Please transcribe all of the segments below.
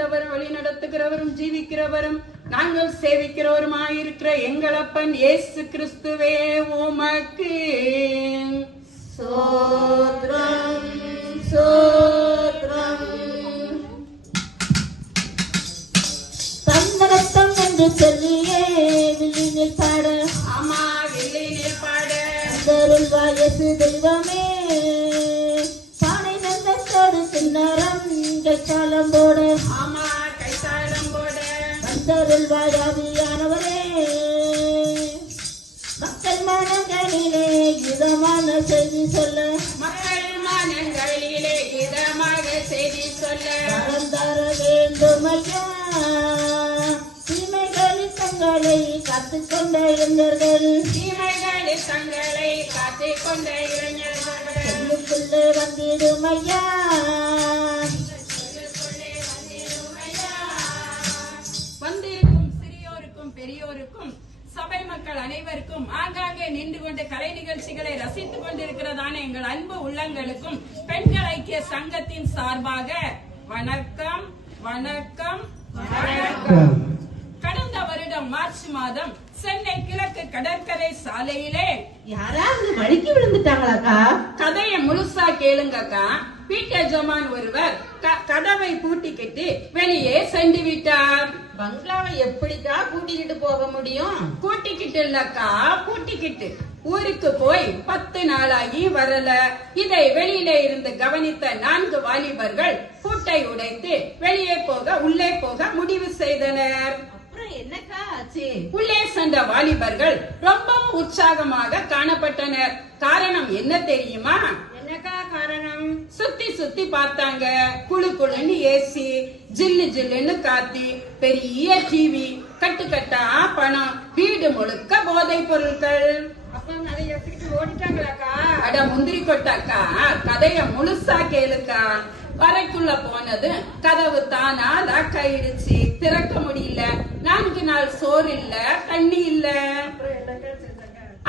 ஆண்டவர் வழி நடத்துகிறவரும் ஜீவிக்கிறவரும் நாங்கள் சேவிக்கிறவருமாயிருக்கிற எங்களப்பன் இயேசு கிறிஸ்துவே உமக்கு சோத்ரம் சோத்ரம். தன்னரத்தம் என்று சொல்லியே வில்லினில் பாட, ஆமா வில்லினில் பாட, அந்தருள்வாய் இயேசு தெய்வமே. பானை நந்தத்தோடு சின்னரம் கைத்தாளம் போட, ஆமா கைத்தாளம் போட, அந்தருள்வாய் ஆவியானவரே. மக்கள் மனங்களிலே இதமான செய்தி சொல்ல, மக்கள் மனங்களிலே இதமாக செய்தி சொல்ல வரம் தர வேண்டும் ஐயா. தீமைகளில் தங்களை காத்துக்கொண்ட இளைஞர்கள், தீமைகளில் தங்களை காத்துக் கொண்ட இளைஞர்கள் சொல்லுக்குள்ளே வந்திடும் ஐயா. வந்திருக்கும் சிறியோருக்கும் பெரியோருக்கும் சபை மக்கள் அனைவருக்கும் ஆங்காங்கே நின்று கொண்டு கலை நிகழ்ச்சிகளை ரசித்துக் கொண்டிருக்கிறதான எங்கள் அன்பு உள்ளங்களுக்கும் பெண்கள் ஐக்கிய சங்கத்தின் சார்பாக வணக்கம் வணக்கம் வணக்கம். கடந்த வருடம் மார்ச் மாதம் சென்னை கிழக்கு கடற்கரை சாலையிலே யாராவது வழுக்கி விழுந்துட்டாங்களாக்கா? கதையை முழுசா கேளுங்கக்கா. பீட்டர் ஜமான் ஒருவர் கதவை பூட்டிக்கிட்டு வெளியே சென்று விட்டார். பங்களாவை எப்படிக்கா கூட்டிக்கிட்டு போக முடியும்? கூட்டிக்கிட்டு இல்லக்கா, பூட்டிக்கிட்டு. ஊருக்கு போய் 10 நாளாகி வரல. இதை வெளியில இருந்து கவனித்த 4 வாலிபர்கள் பூட்டை உடைத்து வெளியே போக உள்ளே போக முடிவு செய்தனர். அப்புறம் என்னக்கா ஆச்சு? உள்ளே சென்ற வாலிபர்கள் ரொம்ப உற்சாகமாக காணப்பட்டனர். காரணம் என்ன தெரியுமா? என்னக்கா காரணம்? சுத்தி சுத்தி பார்த்தாங்க. குளு குளுன்னு ஏசி, ஜில்லு ஜில்லுன்னு காத்தி, பெரிய டிவி, கட்டுக்கட்டா பணம், வீடு முழுக்க போதை பொருட்கள். அப்ப அதை எடுத்துக்கிட்டு ஓடிட்டாங்களாக்கா? அட முந்திரி கொட்டாக்கா, கதைய முழுசா கேளுக்கா. வரைக்குள்ள போனது கதவு தானா லாக் ஆயிடுச்சு. திறக்க முடியல. 4 நாள் சோறு இல்ல, தண்ணி இல்ல.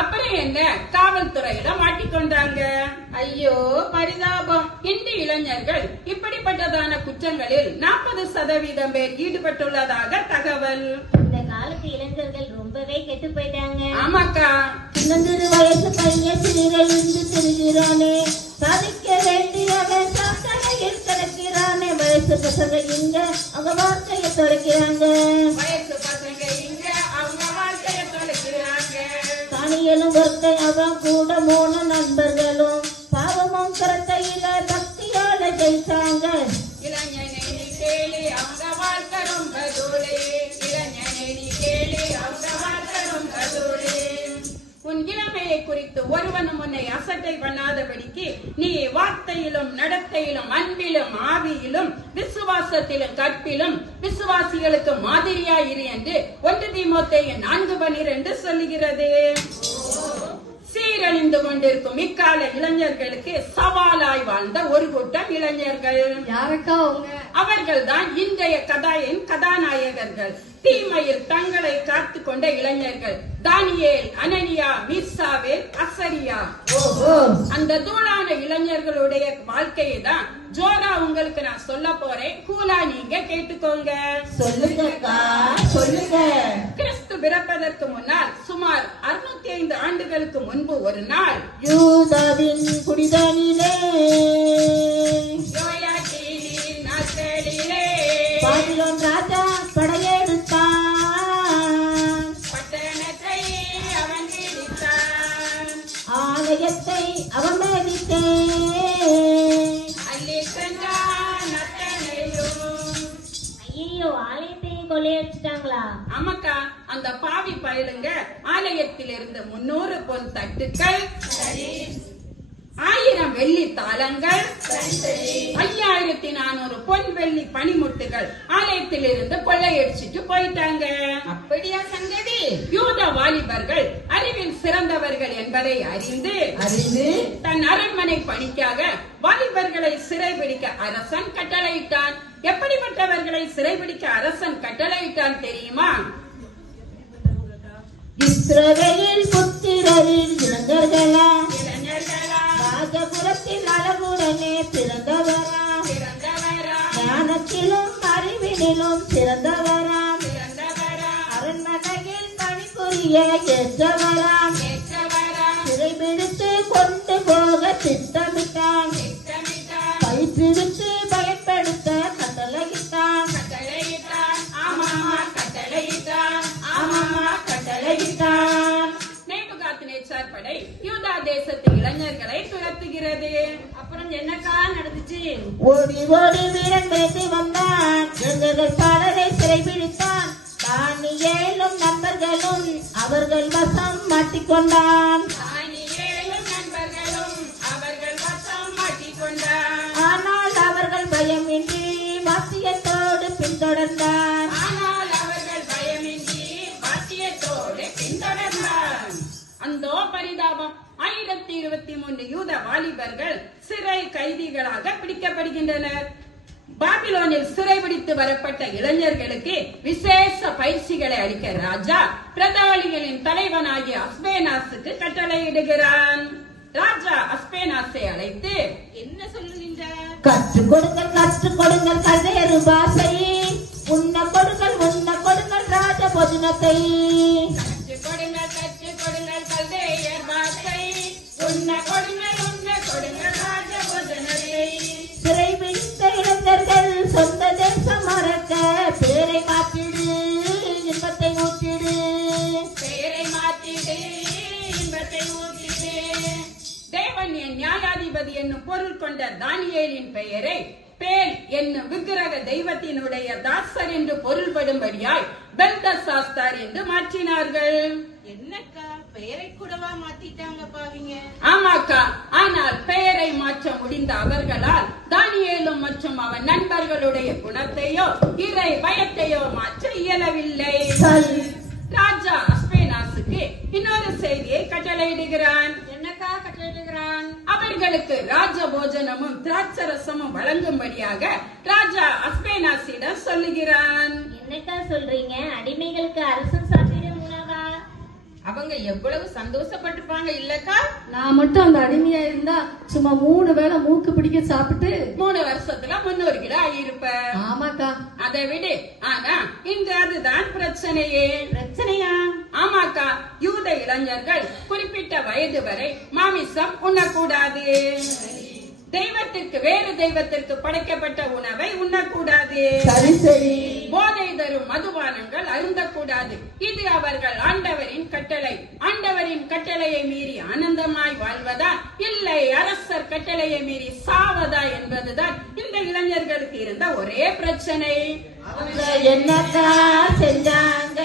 அப்புறம் என்ன, காவல்துறையில மாட்டிக்கொண்டாங்க. ஐயோ பரிதாபம். இந்த இளைஞர்கள் இப்படிப்பட்டதான குற்றங்களில் 40% பேர் ஈடுபட்டுள்ளதாக தகவல். இந்த காலத்து இளைஞர்கள் ரொம்பவே கெட்டு போயிட்டாங்க. ஆமாக்கா. சின்னந்திரு வயசு பையன் சிறையிலிருந்து திரிகிறானே, சாதிக்க வேண்டியவன் சாக்கடையில் கிடக்கிறானே. வயசு பசங்க இங்க அவங்க வாழ்க்கையை தொலைக்கிறாங்க. வயசு பசங்க இங்க அவங்க வாழ்க்கைய தொலைக்கிறாங்க. தனியலும் ஒருத்தை அவன் கூட 3 நண்பர்களும் பாவமும் கரத்தையில பக்தியால ஜெயித்தாங்க. இளைஞனை நீ கேளு, அவங்க வாழ்க்கை ரொம்ப தூளே. இளைஞனை நீ கேளு, அவங்க வாழ்க்கை ரொம்ப தூளே. உன் இளமையை குறித்து ஒருவனும் உன்னை அசட்டை பண்ணாதபடிக்கு நீ வார்த்தையிலும் நடத்தையிலும் அன்பிலும் ஆவியிலும் விசுவாசத்திலும் கற்பிலும் விசுவாசிகளுக்கு மாதிரியா இரு என்று 1 தீமோத்தேயு 4:12 சொல்லுகிறது. சீரழிந்து கொண்டிருக்கும் இக்கால இளைஞர்களுக்கு சவாலாய் வாழ்ந்த ஒரு கூட்டம் இளைஞர்கள். யாருக்கா அவங்க? அவர்கள் தான் இன்றைய கதையின் கதாநாயகர்கள். தீமையில் தங்களை காத்து கொண்ட இளைஞர்கள் தானியேல், அனனியா, மீசாவேல், அசரியா. அந்த தூளான இளைஞர்களுடைய வாழ்க்கையை தான் ஜோரா உங்களுக்கு நான் சொல்ல போறேன். கூலா நீங்க கேட்டுக்கோங்க. சொல்லுங்கக்கா சொல்லுங்க. கிறிஸ்து பிறப்பதற்கு முன்னால் சுமார் 605 ஆண்டுகளுக்கு முன்பு ஒரு நாள் யூதாவின் குடிதனிலே யோயாக்கீமின் நாட்களிலே பாபிலோன் ராஜா படையெடுத்தான். பட்டணத்தை அவன் பிடித்தான். ஆலயத்தை அவன் மேலிட்டான். அள்ளி சென்றான் அத்தனையும். ஐயோ, ஆலயத்தையும் கொள்ளையடிச்சிட்டாங்களா? ஆமாக்கா, அந்த பாவி பயலுங்க ஆலயத்திலிருந்து 300 பொன் தட்டுக்கள், 1000 வெள்ளி தாளங்கள், 5400 பொன் வெள்ளி பனிமுட்டுகள் ஆலயத்திலிருந்து கொள்ளையடிச்சிட்டு போயிட்டாங்க. அப்படியா சங்கதி? யூத வாலிபர்கள் அறிவில் சிறந்தவர்கள் என்பதை அறிந்து தன் அரண்மனை பணிக்காக வாலிபர்களை சிறைபிடிக்க அரசன் கட்டளையிட்டான். எப்படிப்பட்டவர்களை சிறைபிடிக்க அரசன் கட்டளையிட்டான் தெரியுமா? இஸ்ரவேலில் புத்திரரில் இளைஞர்களா, இளைஞர்களா, ராஜபுரத்தில் அழகுடனே பிறந்தவரா, பிறந்தவரா, ஞானத்திலும் அறிவிலும் அனைத்திலும் சிறந்தவராம் அரண்மனையில் பணிபுரிய ஏற்றவராம் சிறைபிடித்து கொண்டு போக திட்டமிட்டான் பயிற்றுவித்து பயன்படுத்த கட்டளையிட்டான் நேபுகாத்நேச்சார் படை யூதா தேசத்து இளைஞர்களை துரத்துகிறது. அப்புறம் என்னக்கா நடந்துச்சு? ஓடி ஓடி வீரன் பேசி வந்தான். எங்கள் பாடலை சிறைபிடித்தான். தானியேலும் நண்பர்களும் அவர்கள் வசம் மாட்டிக்கொண்டான். ஆனால் அவர்கள் பயமின்றி வாத்தியத்தோடு பின்தொடர்ந்தார். அந்தோ பரிதாபம்! 1023 யூத வாலிபர்கள் சிறை கைதிகளாக பிடிக்கப்படுகின்றனர். பாபிலோனில் சிறைபிடித்து வரப்பட்ட இளைஞர்களுக்கு விசேஷ பயிற்சிகளை அளிக்க ராஜா பிரதாளிகளின் தலைவனாகிய அஸ்பேனாசுக்கு கட்டளையிடுகிறான். ராஜா அஸ்பேனாசை அழைத்து என்ன சொல்லுகின்றார்? கற்றுக் கொடுங்கள் கல்தேயரு பாஷை. உண்ண கொடுங்கள் ராஜ போஜனத்தை. கற்றுக் கொடுங்கள் கல்தேயர் பாஷை. உண்ண கொடுங்கள் ராஜ போஜனத்தை. சிறை பிடித்த இளைஞர்கள் சொந்த தேசம் மறக்க பேரை மாற்றிடு, இன்பத்தை ஊற்றிடு. தேவன் என் நியாயாதிபதி என்னும் பொருள் கொண்ட தானியேலின் பெயரை பேல் என்னும் விக்கிரக தெய்வத்தினுடைய தாசர் என்று பொருள்படும்படியாய் பெல்தசாஸ்தார் என்று மாற்றினார்கள். என்னக்கா பெயரை கூடவா மாத்திட்டாங்க பாவீங்க? ஆமாக்கா, ஆனால் பெயரை மாற்ற முடிந்த அவர்களால் தானியேலும் மற்றும் அவன் நண்பர்களுடைய குணத்தையோ இறை பயத்தையோ மாற்ற இயலவில்லை. ராஜா அஸ்பேனாசுக்கு இன்னொரு செய்தியை கட்டளையிடுகிறான். என்னக்கா கட்டளையிடுகிறான்? அவர்களுக்கு ராஜ போஜனமும் திராட்சரசமும் வழங்கும்படியாக ராஜா அஸ்பேனாசிடம் சொல்லுகிறான். என்னக்கா சொல்றீங்க? அடிமைகளுக்கு அரசன் சாப்பிட உணவா? அவங்க எவ்வளவு சந்தோஷப்பட்டிருப்பாங்க இல்லக்கா? நான் மட்டும் அந்த அடிமையா இருந்தா சும்மா 3 வேளை மூக்கு பிடிக்க சாப்பிட்டு 3 வருஷத்துல 300 கிலோ ஆகியிருப்ப. ஆமாக்கா. அதை விடு. ஆனா இன்று அதுதான் பிரச்சனையே. பிரச்சனையா? ஆமாக்கா, யூத இளைஞர்கள் குறிப்பிட்ட வயது வரை மாமிசம் உண்ணக்கூடாது. தெய்வத்திற்கு வேறு தெய்வத்திற்கு படைக்கப்பட்ட உணவை உண்ணக்கூடாது. போதை தரும் மதுபானங்கள் அருந்தக்கூடாது. இது அவர்கள் ஆண்டவரின் கட்டளை. ஆண்டவரின் கட்டளையை மீறி ஆனந்தமாய் வாழ்வதா இல்லை அரசர் கட்டளையை மீறி சாவதா என்பதுதான் இந்த இளைஞர்களுக்கு இருந்த ஒரே பிரச்சனை. என்னக்கா செஞ்சாங்க?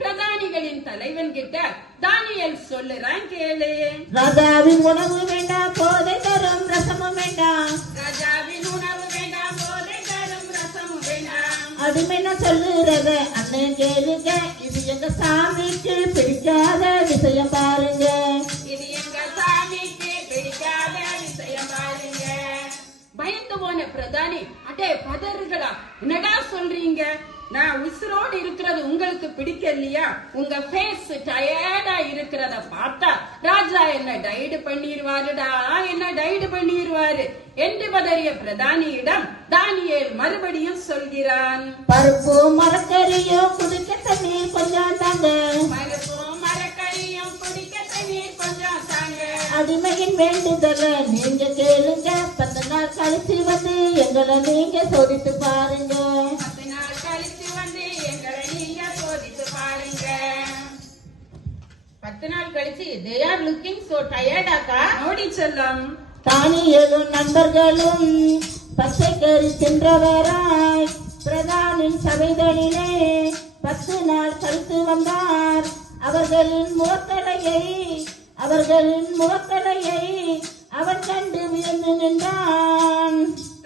பிரதானிகளின் தலைவன் கிட்ட தானியேல் சொல்லுறான், கேளு. ராஜாவின் உணவு வேண்டாம், போதை தரும் ரசமும் வேண்டாம். ராஜாவின் உணவு வேண்டாம், போதை தரும் ரசமும் வேண்டாம். அடிமைன்னு சொல்லுறத அண்ணன் கேளுங்க. இது எங்க சாமிக்கு பிடிக்காத விஷயம் பாருங்க. இது எங்க சாமிக்கு பிடிக்காத விஷயம் பாருங்க. பயந்து போன பிரதானி, அடே பதறுகளா, என்னடா சொல்றீங்க? நான் உசுரோடு இருக்கிறது உங்களுக்கு பிடிக்கலையா? உங்க ஃபேஸ் டயர்டா இருக்கிறத பார்த்தா ராஜா என்ன டைடு பண்ணிடுவாருடா, என்ன டைடு பண்ணிடுவாரு என்று பதறிய பிரதானியிடம் தானியேல் மறுபடியும் சொல்கிறான். பருப்பு மரக்கறியும் குடிக்க தண்ணீர் கொஞ்சம் தாங்க. பருப்பும் மரக்கறியும் குடிக்க தண்ணீர் கொஞ்சம் தாங்க. அடிமையின் வேண்டுதல நீங்க கேளுங்க. 10 நாள் கழிச்சு வந்து எங்களை நீங்க சோதித்து பாருங்க. 10 நாள் கழிச்சு வந்து எங்களை நீங்க சோதித்து பாருங்க. 10 நாள் கழிச்சு they are looking so tired அக்கா. நோடி செல்லம். தானியேலும் நண்பர்களும் பச்சை கறி தின்றவராய் பிரதானின் சபைகளிலே 10 நாள் கழித்து வந்தார். அவர்களின் முகக்கலையை அவன் கண்டு வியந்து நின்றான்.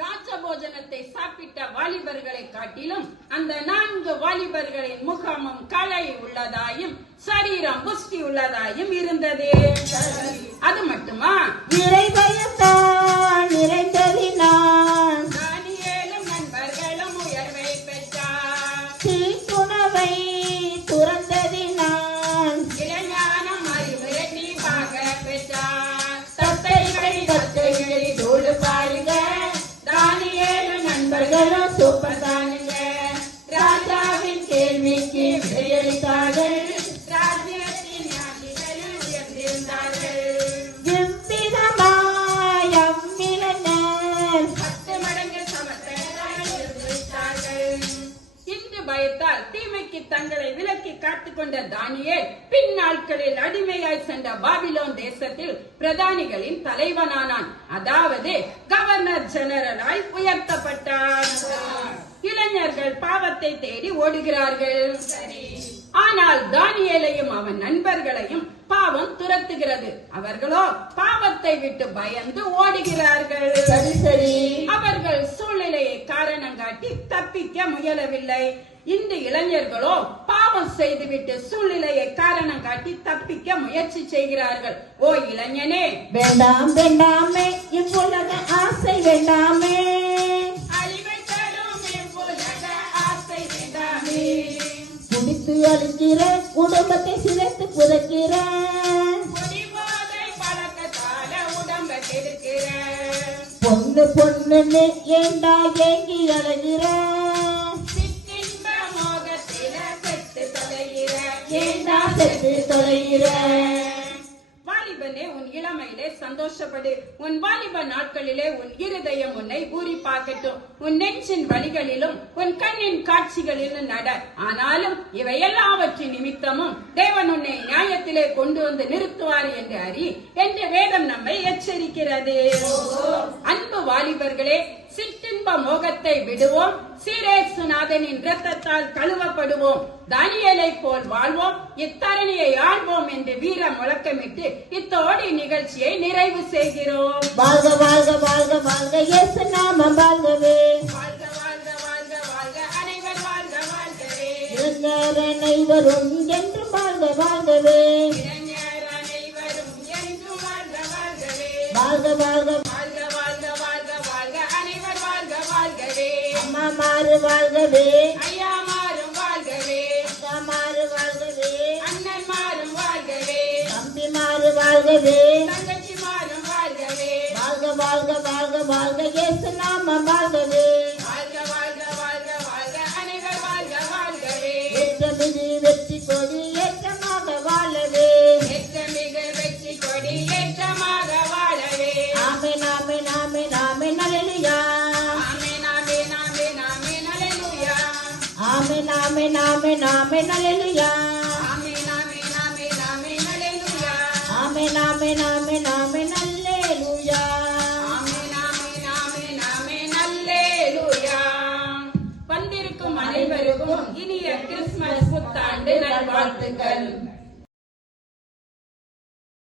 ராஜபோஜனத்தை சாப்பிட்ட வாலிபர்களை காட்டிலும் அந்த 4 வாலிபர்களின் முகமும் கலை உள்ளதாயும் சரீரம் புஷ்டி உள்ளதாயும் இருந்தது. அது மட்டுமா, இறை பயத்தான் நிறைந்ததினான் தானியேலும் நண்பர்களும் உயர்வை பெற்றார். தீக்குணவை துறந்ததினான் இளைஞானம் அறிவுரைவாக பெற்றார். தத்தைகளை தோடு பாருங்க. தானியேலும் நண்பர்களும் நண்பர்களும் சூப்பர் தானுங்க. காத்துக்கொண்ட தானியேல் பின் நாட்களில் அடிமையாய் சென்ற பாபிலோன் தேசத்தில் பிரதானிகளின் தலைவனானான். அதாவது கவர்னர் ஜெனரலாய் உயர்த்தப்பட்டான். இளைஞர்கள் பாவத்தை தேடி ஓடுகிறார்கள். ஆனால் தானியேலையும் அவன் நண்பர்களையும் பாவம் துரத்துகிறது. அவர்களோ பாவத்தை விட்டு பயந்து ஓடுகிறார்கள். சரி சரி. அவர்கள் சூழ்நிலையை காரணம் காட்டி தப்பிக்க முயலவில்லை. இந்த இளைஞர்களோ பாவம் செய்துவிட்டு சூழ்நிலையை காரணம் காட்டி தப்பிக்க முயற்சி செய்கிறார்கள். ஓ இளைஞனே, வேண்டாம் வேண்டாமே இவ்வுலக ஆசை வேண்டாமே, அழிவை தரும் இவ்வுலக ஆசை வேண்டாமே. குடித்து அழிக்கிற குடும்பத்தை சிதைத்து புதைக்கிற குடிபோதை பழக்கத்தால உடம்ப கெடுக்கிற பொண்ணு பொண்ணுன்னு ஏண்டா ஏங்கி அழகிற, சிற்றின்ப மோகத்தில செத்து தொலைகிற ஏண்டா செத்து தொலைகிற. வாலிபனே, உன் இளமையிலே சந்தோஷப்படு. உன் வாலிப நாட்களிலே உன் இருதயம் உன்னை ஊறி பார்க்கட்டும். உன் நெஞ்சின் வழிகளிலும் உன் கண்ணின் காட்சிகளிலும் நட. ஆனாலும் இவை எல்லாவற்றின் நிமித்தமும் தேவன் உன்னை நியாயத்திலே கொண்டு வந்து நிறுத்துவார் என்று அறி என்று வேதம் நம்மை எச்சரிக்கிறது. அன்பு வாலிபர்களே, சிற்றின்ப மோகத்தை விடுவோம். சீரேசுநாதனின் இரத்தத்தால் கழுவப்படுவோம். தானியேலை போல் வாழ்வோம். இத்தரணியை ஆள்வோம் என்று வீர முழக்கமிட்டு இத்தோடு நிகழ்ச்சியை நிறைவு செய்கிறோம். வாழ்க வாழ்க வாழ்க வாழ்க இயேசு நாமம் வாழ்கவே. வாழ்க வாழ்க வாழ்க வாழ்க அனைவர் வாழ்க வாழ்கவே. இளைஞர் அனைவரும் என்று வாழ்க வாழ்கவே. இளைஞர் அனைவரும் என்றும் வாழ்க வாழ்கவே. வாழ்க வாழ்க வாழ்க வாழ்க வாழ்க வாழ்க அனைவர் வாழ்க வாழ்கவே. அம்மா மாறு வாழ்கவே. ஐயா மாறும் வாழ்கவே. அக்கா மாறு வாழ்கவே. அண்ணன் மாறும் வாழ்கவே. தம்பி மாறு வாழ்கவே. தங்கச்சி மாறும் வாழ்கவே. வாழ்க வாழ்க வாழ்க வாழ்க இயேசு நாமம் வாழ்கவே. வாழ்க வாழ்க வாழ்க வாழ்க அனைவர் வாழ்க வாழ்கவே. ஏற்றமிகு வெற்றி கொடி ஏற்றமாக வாழவே. ஏற்றமிகு வெற்றி கொடி ஏற்றமாக வாழவே. ஆமென் ஆமென் ஆமென் ஆமென் அல்லேலூயா. ஆமென் ஆமென் ஆமென் ஆமென் அல்லேலூயா. ஆமென் ஆமென் ஆமென் ஆமென் அல்லேலூயா. ஆமென் ஆமென் ஆமென் ஆமென் அல்லேலூயா. ஆமென் ஆமென் ஆமென் ஆமென் அல்லேலூயா. ஆமென் ஆமென் ஆமென் ஆமென் அல்லேலூயா. வந்திருக்கும் அனைவருக்கும் இனிய கிறிஸ்துமஸ் புத்தாண்டு நல்வாழ்த்துக்கள்.